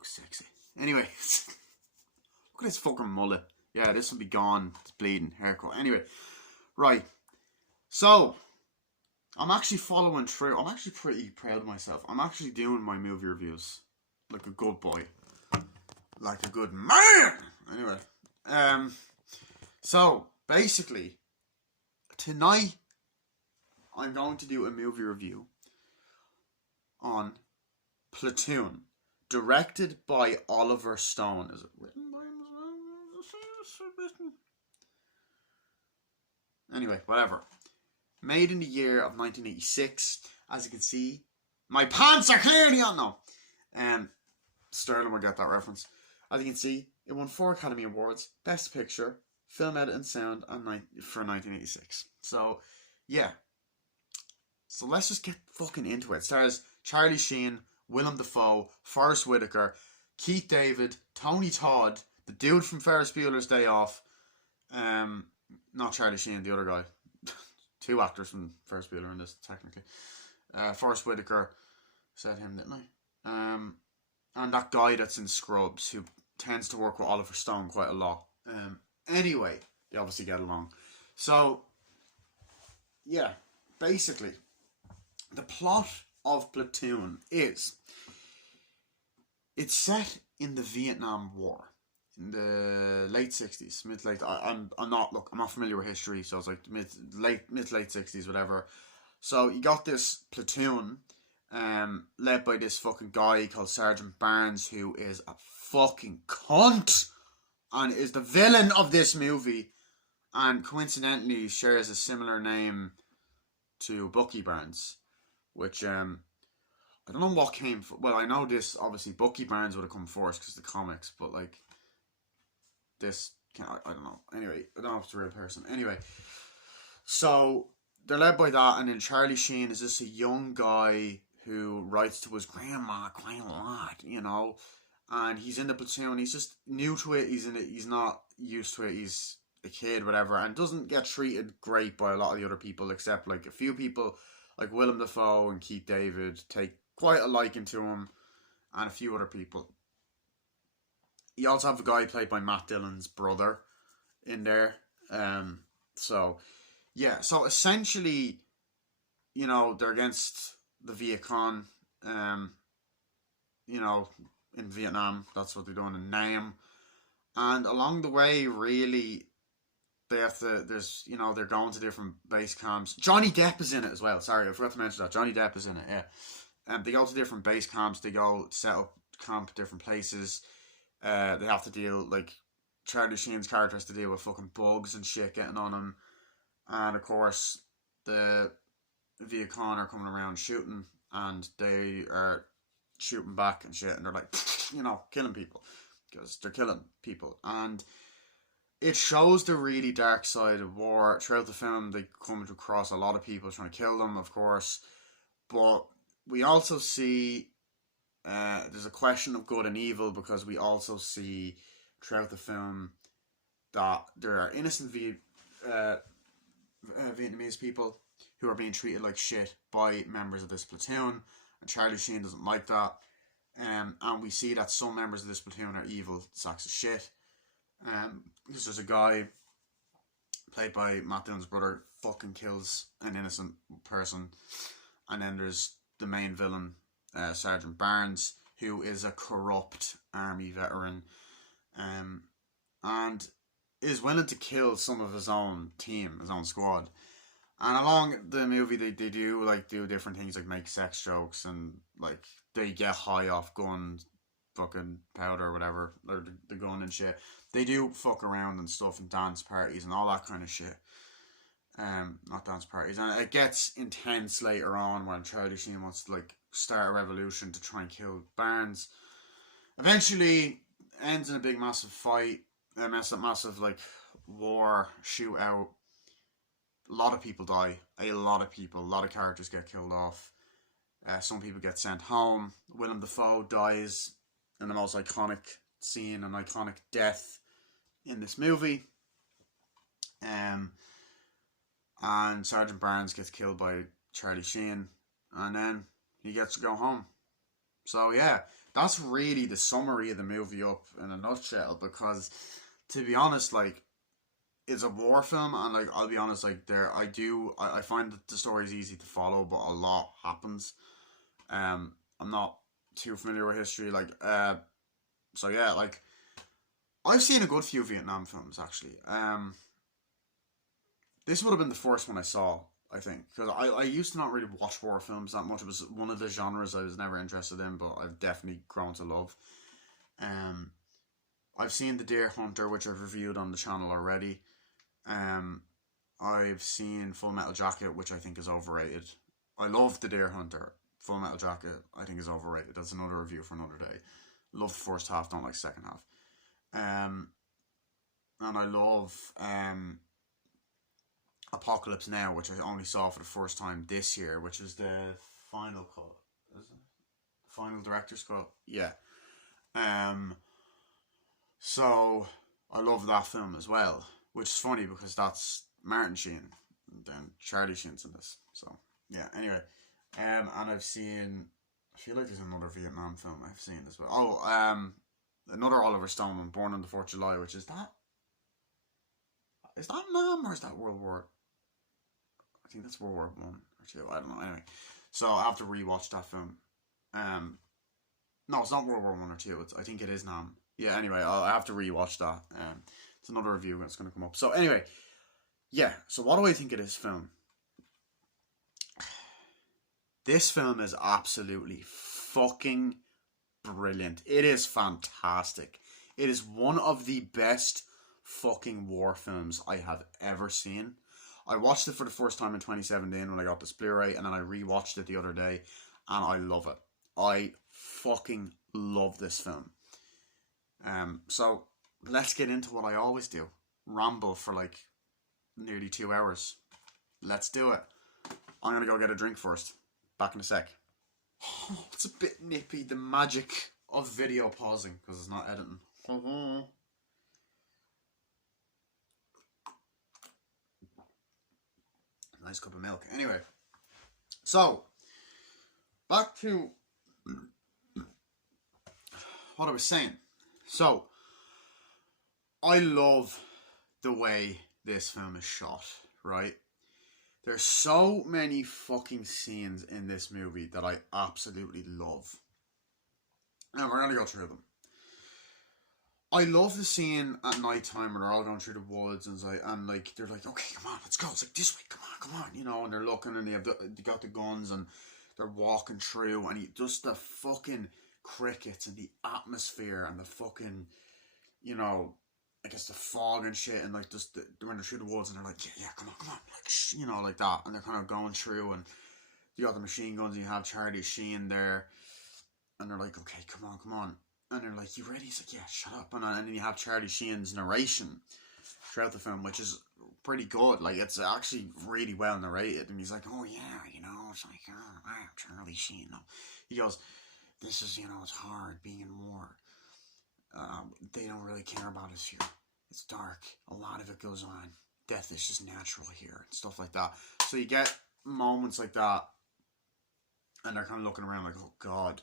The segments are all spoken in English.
looks sexy. Anyway, look at this fucking mullet. Yeah, this will be gone. It's bleeding. Haircut. Anyway, right. So, I'm actually following through. I'm actually pretty proud of myself. I'm actually doing my movie reviews like a good boy. Like a good man! Anyway, so, basically, tonight, I'm going to do a movie review on Platoon, directed by Oliver Stone. Is it written by him? Anyway, whatever. Made in the year of 1986. As you can see, my pants are clearly on now. Sterling will get that reference. As you can see, it won 4 Academy Awards: Best Picture, Film Edit and Sound, for 1986. So, yeah. So let's just get fucking into it. It stars Charlie Sheen, Willem Dafoe, Forrest Whitaker, Keith David, Tony Todd, the dude from Ferris Bueller's Day Off. Not Charlie Sheen, the other guy. 2 actors from Ferris Bueller in this, technically. Forrest Whitaker, said him, didn't I? And that guy that's in Scrubs, who tends to work with Oliver Stone quite a lot. Anyway, they obviously get along. So, yeah, basically, the plot of Platoon is, it's set in the Vietnam War in the late 60s, mid-late. I'm not familiar with history, so it's like mid-late 60s, whatever. So you got this platoon, led by this fucking guy called Sergeant Barnes, who is a fucking cunt and is the villain of this movie, and coincidentally shares a similar name to Bucky Barnes, which I don't know what came. Well, I know this, obviously Bucky Barnes would have come first because the comics, but like this, I don't know. Anyway, I don't know if it's a real person. Anyway, so they're led by that, and then Charlie Sheen is just a young guy who writes to his grandma quite a lot, you know, and he's in the platoon. He's just new to it. He's in it. He's not used to it. He's a kid, whatever, and doesn't get treated great by a lot of the other people, except like a few people, like Willem Dafoe and Keith David, take quite a liking to him, and a few other people. You also have a guy played by Matt Dillon's brother in there. So, yeah. So, essentially, you know, they're against the Viet Cong, you know, in Vietnam. That's what they're doing in Nam. And along the way, really, they have to, there's, you know, they're going to different base camps. Johnny Depp is in it as well. Sorry, I forgot to mention that. Johnny Depp is in it, yeah. They go to different base camps. They go set up camp at different places. They have to deal, like, Charlie Sheen's character has to deal with fucking bugs and shit getting on him. And, of course, the Viet Cong are coming around shooting, and they are shooting back and shit, and they're like, you know, killing people. Because they're killing people. And it shows the really dark side of war. Throughout the film, they come across a lot of people trying to kill them, of course. But we also see there's a question of good and evil, because we also see throughout the film that there are innocent Vietnamese people who are being treated like shit by members of this platoon, and Charlie Sheen doesn't like that. And we see that some members of this platoon are evil sacks of shit. Because there's a guy played by Matt Dillon's brother fucking kills an innocent person, and then there's the main villain, Sergeant Barnes, who is a corrupt army veteran, and is willing to kill some of his own team, his own squad. And along the movie, they do different things, like make sex jokes, and like they get high off guns, fucking powder or whatever, or the gun and shit. They do fuck around and stuff, and dance parties and all that kind of shit. Not dance parties, and it gets intense later on when Charlie Sheen wants to like start a revolution to try and kill Barnes. Eventually, ends in a big massive fight, a massive like war shootout. A lot of people die. A lot of characters get killed off. Some people get sent home. Willem Dafoe dies in the most iconic scene, an iconic death in this movie. And Sergeant Barnes gets killed by Charlie Sheen, and then he gets to go home. So yeah, That's really the summary of the movie up in a nutshell. Because, to be honest, like, it's a war film, and like, I'll be honest, like, I find that the story is easy to follow, but a lot happens. I'm not too familiar with history, like, so yeah, like, I've seen a good few Vietnam films actually. This would have been the first one I saw, I think, because I used to not really watch war films that much. It was one of the genres I was never interested in, but I've definitely grown to love. Um, I've seen The Deer Hunter, which I've reviewed on the channel already. Um, I've seen Full Metal Jacket, which I think is overrated. I love The Deer Hunter. Full Metal Jacket, I think, is overrated. That's another review for another day. Love the first half, don't like second half. Um, and I love Apocalypse Now, which I only saw for the first time this year, which is the final cut. Is it? Final director's cut? Yeah. Um, so I love that film as well, which is funny because that's Martin Sheen, and then Charlie Sheen's in this. So yeah. Anyway, and I've seen. I feel like there's another Vietnam film I've seen as well. Oh, another Oliver Stone one, Born on the 4th of July, which is that. Is that Nam or is that World War? I think that's World War 1 or two. I don't know. Anyway, so I have to rewatch that film. Um, no, it's not World War 1 or two. I think it is Nam. Yeah. Anyway, I have to rewatch that. It's another review that's going to come up. So anyway, yeah. So what do I think of this film? This film is absolutely fucking brilliant. It is fantastic. It is one of the best fucking war films I have ever seen. I watched it for the first time in 2017 when I got this Blu-ray, and then I rewatched it the other day, and I love it. I fucking love this film. So let's get into what I always do: ramble for like nearly 2 hours. Let's do it. I'm gonna go get a drink first. Back in a sec. Oh, it's a bit nippy. The magic of video pausing because it's not editing. Nice cup of milk. Anyway, so back to what I was saying. So I love the way this film is shot, right? There's so many fucking scenes in this movie that I absolutely love. And we're going to go through them. I love the scene at night time where they're all going through the woods and like they're like, okay, come on, let's go. It's like this way, come on, you know. And they're looking and they got the guns and they're walking through and just the fucking crickets and the atmosphere and the fucking, you know, I guess the fog and shit and like just when they're through the woods and they're like, yeah, come on, like you know, like that. And they're kind of going through and you got the machine guns and you have Charlie Sheen there and they're like, okay, come on. And they're like, you ready? He's like, yeah, shut up. And then you have Charlie Sheen's narration throughout the film, which is pretty good. Like, it's actually really well narrated. And he's like, oh, yeah, you know, it's like, oh, I'm Charlie Sheen. He goes, this is, you know, it's hard being in war. They don't really care about us here. It's dark. A lot of it goes on. Death is just natural here. And stuff like that. So you get moments like that. And they're kind of looking around like, oh, God.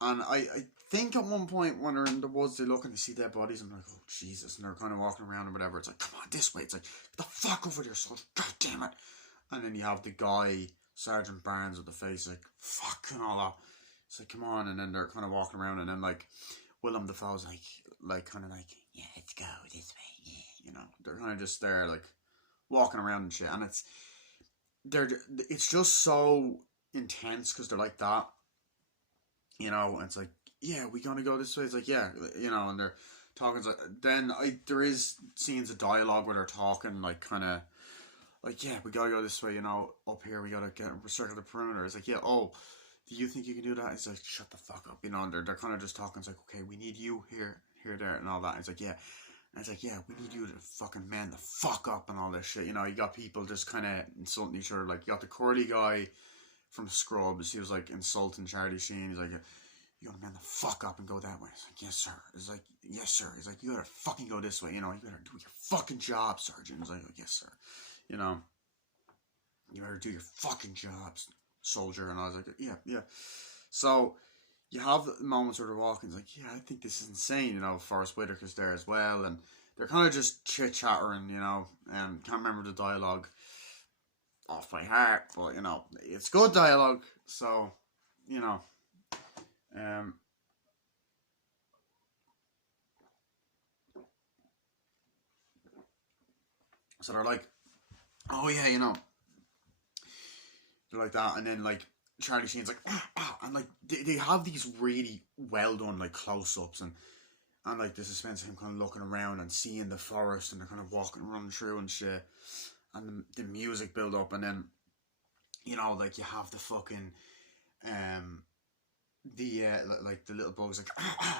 And I think at one point when they're in the woods, they look and they see dead bodies and they're like, oh, Jesus. And they're kind of walking around or whatever. It's like, come on, this way. It's like, get the fuck over there, soldier. God damn it. And then you have the guy, Sergeant Barnes, with the face like, fuck and all that. It's like, come on. And then they're kind of walking around and then like, Willem Dafoe's like, kind of like, yeah, let's go this way. Yeah. You know, they're kind of just there, like, walking around and shit. And it's just so intense because they're like that. You know, and it's like, yeah, we gonna go this way. It's like, yeah, you know, and they're talking. Then there is scenes of dialogue where they're talking, like, kind of, like, yeah, we gotta go this way. You know, up here we gotta circle the perimeter. It's like, yeah, oh, do you think you can do that? It's like, shut the fuck up, you know. And they're kind of just talking. It's like, okay, we need you here, there, and all that. And it's like, yeah. And it's like, yeah, we need you to fucking man the fuck up and all this shit. You know, you got people just kind of insulting each other. Like, you got the curly guy from Scrubs. He was like insulting Charlie Sheen. He's like, you gotta man the fuck up and go that way. It's like, yes, sir. It's like, yes, sir. He's like, you gotta fucking go this way. You know, you better do your fucking job, Sergeant. He's like, yes, sir. You know, you better do your fucking jobs, soldier. And I was like, yeah. So you have moments where they're walking, it's like, yeah, I think this is insane, you know. Forrest Whitaker's there as well, and they're kind of just chit-chattering, you know. Can't remember the dialogue off by heart, but, you know, it's good dialogue, so, you know. Um, so they're like, oh yeah, you know, they're like that, and then, like, Charlie Sheen's like, and, like, they have these really well done, like, close-ups, and like the suspense of him kind of looking around and seeing the forest, and they're kind of walking and running through and shit, and the music build up, and then, you know, like, you have the fucking um the like the little bugs, like,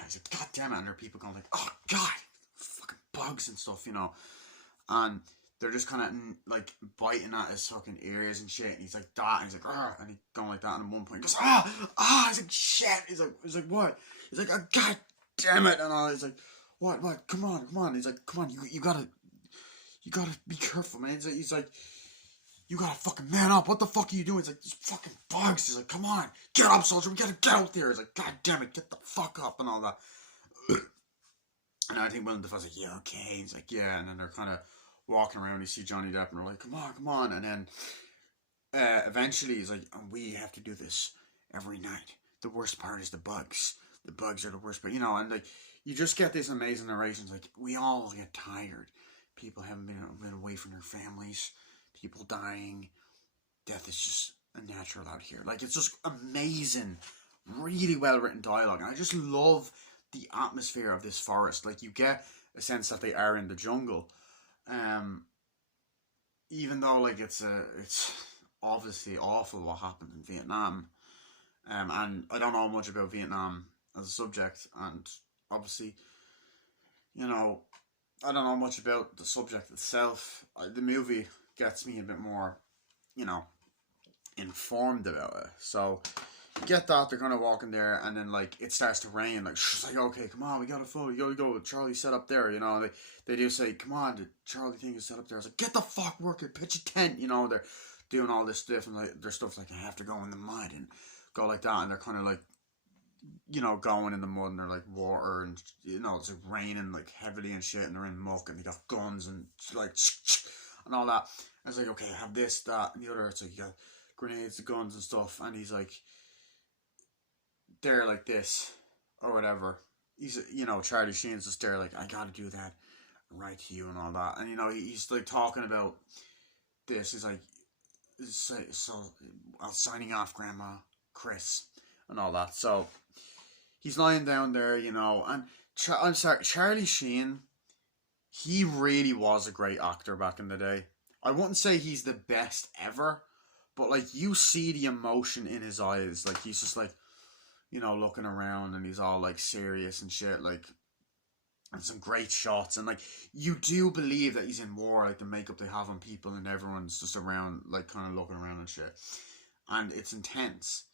he's like, god damn it, and there are people going like, oh god, fucking bugs and stuff, you know, and they're just kind of like biting at his fucking ears and shit, and he's like that, and he's like, and he's going like that, and at one point he goes, he's like, shit, he's like what, he's like, oh, god damn it, and all, he's like, what, come on, he's like, come on, you gotta be careful, man. He's like, you gotta fucking man up. What the fuck are you doing? He's like, these fucking bugs. He's like, come on, get up, soldier. We gotta get out there. He's like, god damn it, get the fuck up and all that. And I think Willem Dafoe's like, yeah, okay. He's like, yeah. And then they're kind of walking around. You see Johnny Depp, and they're like, come on. And then eventually he's like, we have to do this every night. The worst part is the bugs. The bugs are the worst part, you know. And like, you just get this amazing narration. It's like, we all get tired. People haven't been away from their families. People dying. Death is just a natural out here. Like, it's just amazing. Really well written dialogue. And I just love the atmosphere of this forest. Like, you get a sense that they are in the jungle. Even though, like, it's obviously awful what happened in Vietnam. And I don't know much about Vietnam as a subject. And obviously, you know, I don't know much about the subject itself. The movie gets me a bit more, you know, informed about it. So you get that, they're kind of walking there, and then, like, it starts to rain. Like, she's like, okay, come on, we gotta follow, you gotta go. Charlie set up there, you know. They do say, come on, the Charlie thing is set up there. I was like, get the fuck working, pitch a tent, you know. They're doing all this stuff, and like, their stuff's like, I have to go in the mud and go like that, and they're kind of like, you know, going in the mud, and they're like water, and, you know, it's like raining like heavily and shit, and they're in muck, and they got guns and like and all that. I was like, okay, I have this, that, and the other. It's like, you got grenades, the guns and stuff, and he's like, they're like this or whatever. He's, you know, Charlie Sheen's just there like, I gotta do that right to you and all that, and, you know, he's like talking about this. He's like, so I'm signing off, Grandma Chris and all that. So he's lying down there, you know, and I'm sorry, Charlie Sheen, he really was a great actor back in the day. I wouldn't say he's the best ever, but, like, you see the emotion in his eyes. Like, he's just like, you know, looking around, and he's all like serious and shit, like, and some great shots, and like, you do believe that he's in war, like the makeup they have on people, and everyone's just around, like, kind of looking around and shit, and it's intense.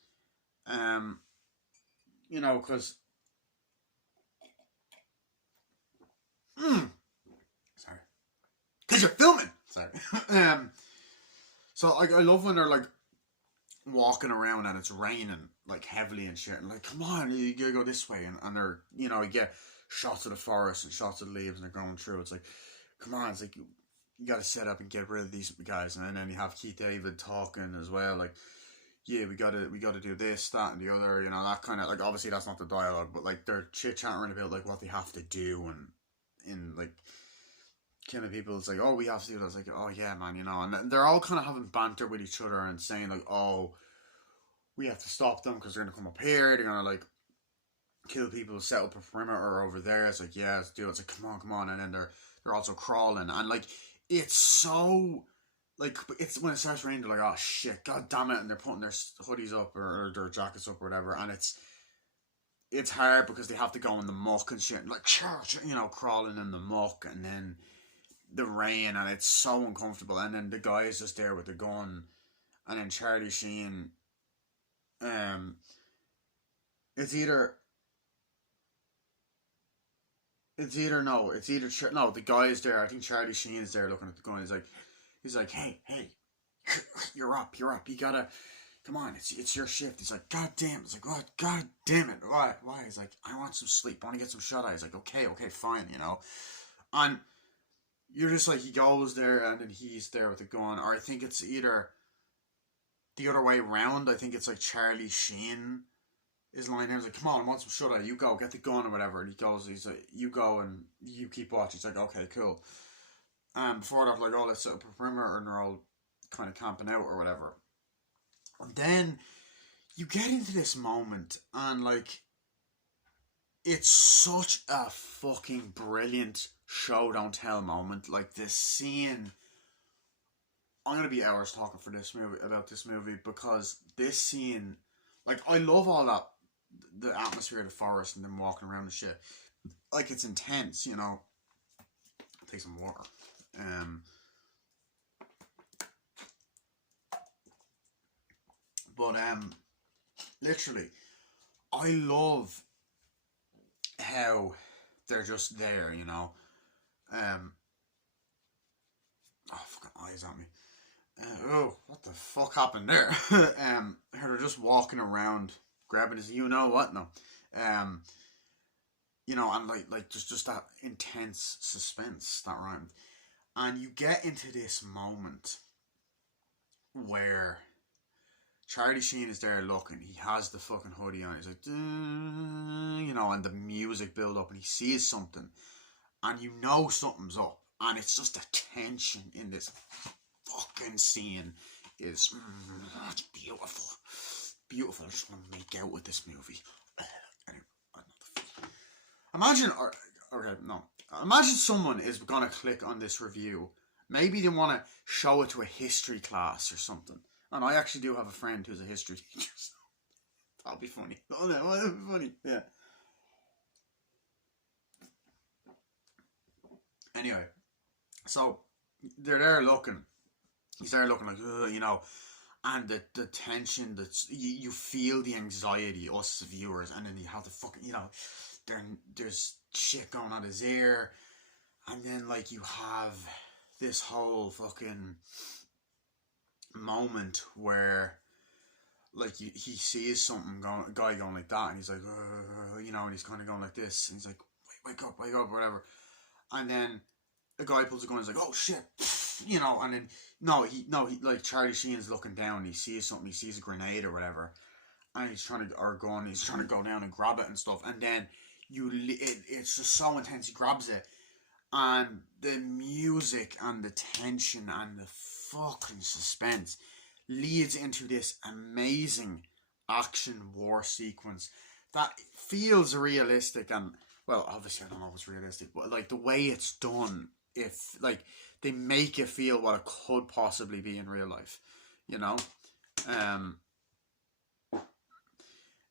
You know, because sorry, because you're filming. Sorry. So, like, I love when they're like walking around and it's raining like heavily and shit, and like, come on, you gotta go this way, and they're, you know, you get shots of the forest and shots of the leaves, and they're going through. It's like, come on, it's like, you gotta set up and get rid of these guys, and then you have Keith David talking as well, like, yeah, we gotta do this, that, and the other, you know, that kind of, like, obviously that's not the dialogue, but like, they're chit chatting about like what they have to do, and in like kind of people, it's like, oh, we have to do that. It's like, oh yeah, man, you know, and they're all kind of having banter with each other and saying like, oh, we have to stop them because they're gonna come up here, they're gonna like kill people, set up a perimeter over there. It's like, yeah, let's do it. It's like, come on, and then they're also crawling, and like, it's so, like, it's when it starts raining, they're like, oh shit, god damn it, and they're putting their hoodies up, or their jackets up or whatever, and it's hard because they have to go in the muck and shit, like, you know, crawling in the muck, and then the rain, and it's so uncomfortable, and then the guy is just there with the gun, and then Charlie Sheen, it's either no, the guy is there. I think Charlie Sheen is there looking at the gun. He's like, hey, you're up. You gotta come on, it's your shift. He's like, God damn. It's like, oh, God damn it. Why? He's like, I want some sleep. I want to get some shut eye. He's like, okay, fine, you know. And you're just like, he goes there and then he's there with the gun. Or I think it's either the other way around. I think it's like Charlie Sheen is lying there. He's like, come on, I want some shut eye. You go, get the gun or whatever. And he goes, he's like, you go and you keep watch. He's like, okay, cool. And before that, like, oh, let's set up a perimeter and they're all kind of camping out or whatever. And then you get into this moment and like, it's such a fucking brilliant show don't tell moment. Like this scene, I'm gonna be hours talking for this movie about this movie because this scene, like I love all that, the atmosphere of the forest and them walking around and shit. Like it's intense, you know. I'll take some water. But literally, I love how they're just there, you know. Oh, fucking eyes on me. Oh, what the fuck happened there? They're just walking around, grabbing his, you know what? No, you know, and like just that intense suspense that rhymed, and you get into this moment where Charlie Sheen is there looking. He has the fucking hoodie on. He's like, you know, and the music build up, and he sees something, and you know something's up, and it's just the tension in this fucking scene is it's beautiful, beautiful. I just want to make out with this movie. Anyway, imagine, or okay, no, imagine someone is gonna click on this review. Maybe they want to show it to a history class or something. And I actually do have a friend who's a history teacher, so that'll be funny. Oh no, that'll be funny. Yeah. Anyway, so they're there looking. He's there looking like, you know, and the tension that's you feel the anxiety, us viewers, and then you have the fucking, you know, there's shit going on his ear, and then like you have this whole fucking moment where like he sees something going, a guy going like that, and he's like, you know, and he's kind of going like this, and he's like, wake up, whatever, and then the guy pulls a gun, and he's like, oh shit, you know, and then he like Charlie Sheen's looking down, and he sees something, he sees a grenade or whatever, and he's trying to go down and grab it and stuff, and then it's just so intense, he grabs it, and the music and the tension and the fucking suspense leads into this amazing action war sequence that feels realistic, and well, obviously I don't know if it's realistic, but like the way it's done, if like they make it feel what it could possibly be in real life, you know.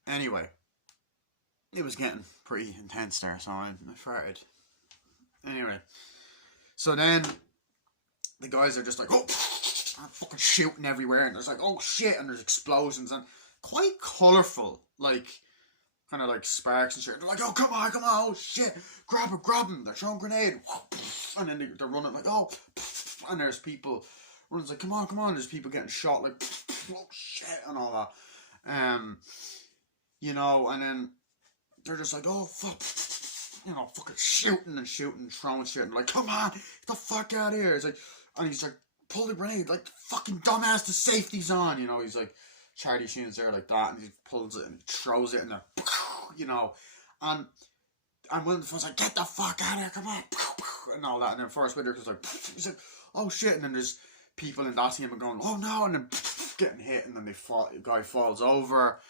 Anyway, it was getting pretty intense there, so I farted. Anyway, so then the guys are just like, oh, fucking shooting everywhere, and there's like, oh shit, and there's explosions and quite colourful, like kind of like sparks and shit. They're like, oh come on, oh shit, grab him. They're throwing a grenade, and then they're running like, oh, and there's people running like, come on. There's people getting shot like, oh shit, and all that, you know, and then they're just like, oh fuck. You know, fucking shooting, throwing shit, and like, come on, get the fuck out of here. It's like, and he's like, pull the grenade, like, fucking dumbass, the safety's on, you know. He's like, Charlie Sheen's there like that, and he pulls it and throws it, and then, you know, and Willem Dafoe's like, get the fuck out of here, come on, and all that, and then Forrest Whitaker's like, he's like, oh shit, and then there's people in that team going, oh no, and then getting hit, and then the guy falls over,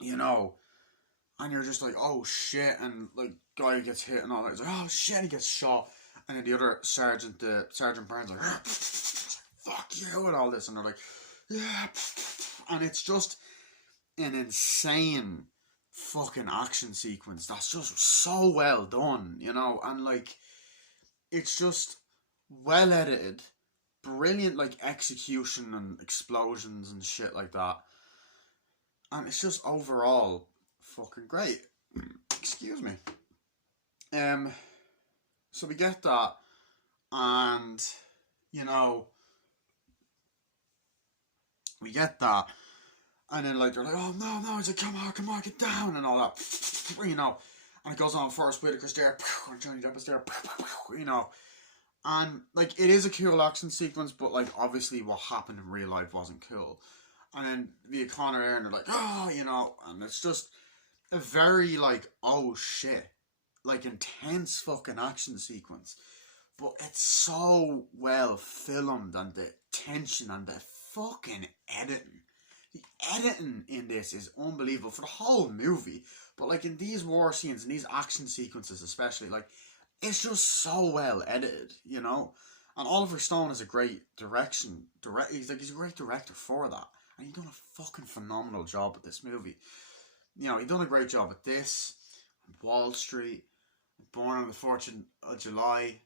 you know. And you're just like, oh shit, and like guy gets hit and all that. He's like, oh shit, he gets shot. And then the other sergeant, Sergeant Burns, like, fuck you, and all this, and they're like, yeah, and it's just an insane fucking action sequence that's just so well done, you know, and like it's just well edited, brilliant like execution and explosions and shit like that, and it's just overall fucking great. Excuse me. So we get that, and you know, We get that. And then like they're like, oh no, no, he's like, come on, get down and all that. You know. And it goes on, Forrest Whitaker's there, and Johnny Depp is there, you know. And like it is a cool action sequence, but like obviously what happened in real life wasn't cool. And then the O'Connor there, and they're like, oh, you know, and it's just a very like, oh shit, like intense fucking action sequence. But it's so well filmed, and the tension and the fucking editing. The editing in this is unbelievable for the whole movie. But like in these war scenes and these action sequences especially, like it's just so well edited, you know. And Oliver Stone is a great he's a great director for that, and he's done a fucking phenomenal job at this movie. You know, he done a great job at this, Wall Street, Born on the 4th of July.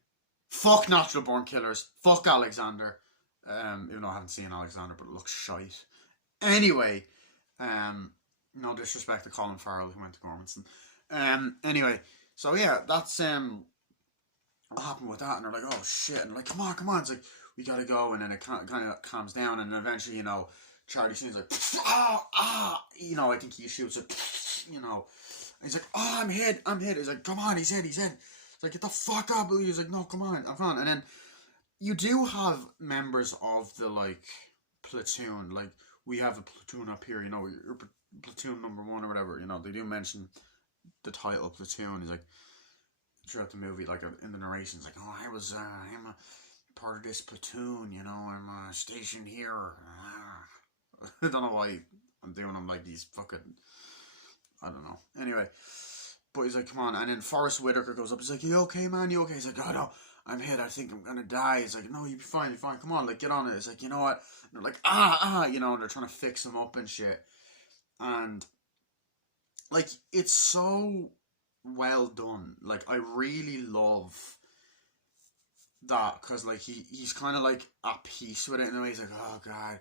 Fuck Natural Born Killers. Fuck Alexander. Even though I haven't seen Alexander, but it looks shite. Anyway, no disrespect to Colin Farrell who went to Gormanson. Anyway, so yeah, that's what happened with that, and they're like, oh shit, and they're like, come on, it's like we gotta go, and then it kind of calms down, and then eventually, you know, Charlie Sheen's like, you know, I think he shoots it, you know, and he's like, oh, I'm hit. He's like, come on, he's hit. He's like, get the fuck up, Billy. He's like, no, come on, and then you do have members of the like platoon, like we have a platoon up here, you know, your platoon number one or whatever, you know, they do mention the title Platoon. He's like throughout the movie, like in the narration, it's like, oh, I'm a part of this platoon, you know, I'm stationed here. I don't know why I'm doing them like these fucking, I don't know. Anyway, but he's like, come on, and then Forrest Whitaker goes up. He's like, you okay, man? You okay? He's like, oh no, I'm hit. I think I'm gonna die. He's like, no, you'll be fine. You're fine. Come on, like get on it. It's like, you know what? And they're like, you know, and they're trying to fix him up and shit, and like it's so well done. Like I really love that because like he's kind of like at peace with it in a way. He's like, oh god,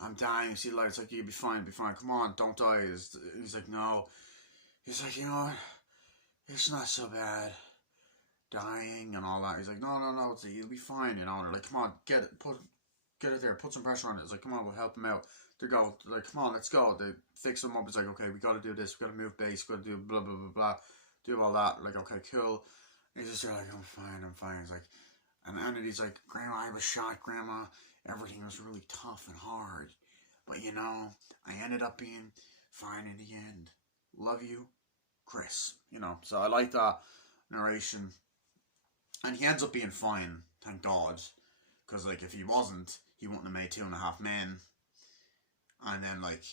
I'm dying. See, like it's like you'll be fine, be fine. Come on, don't die. He's like, no. He's like, you know what? It's not so bad. Dying and all that. He's like, no. It's like, you'll be fine. You know. And they're like, come on, get it there. Put some pressure on it. It's like, come on, we'll help him out. They're like, come on, let's go. They fix him up. It's like, okay, we got to do this. We got to move base. We got to do blah blah blah blah. Do all that. Like, okay, cool. And he's just like, I'm fine. He's like, and he's like, Grandma, I was shot. Grandma, everything was really tough and hard, but you know, I ended up being fine in the end. Love you, Chris. You know, so I like that narration, and he ends up being fine. Thank God, because like if he wasn't, he wouldn't have made 2.5 Men, and then like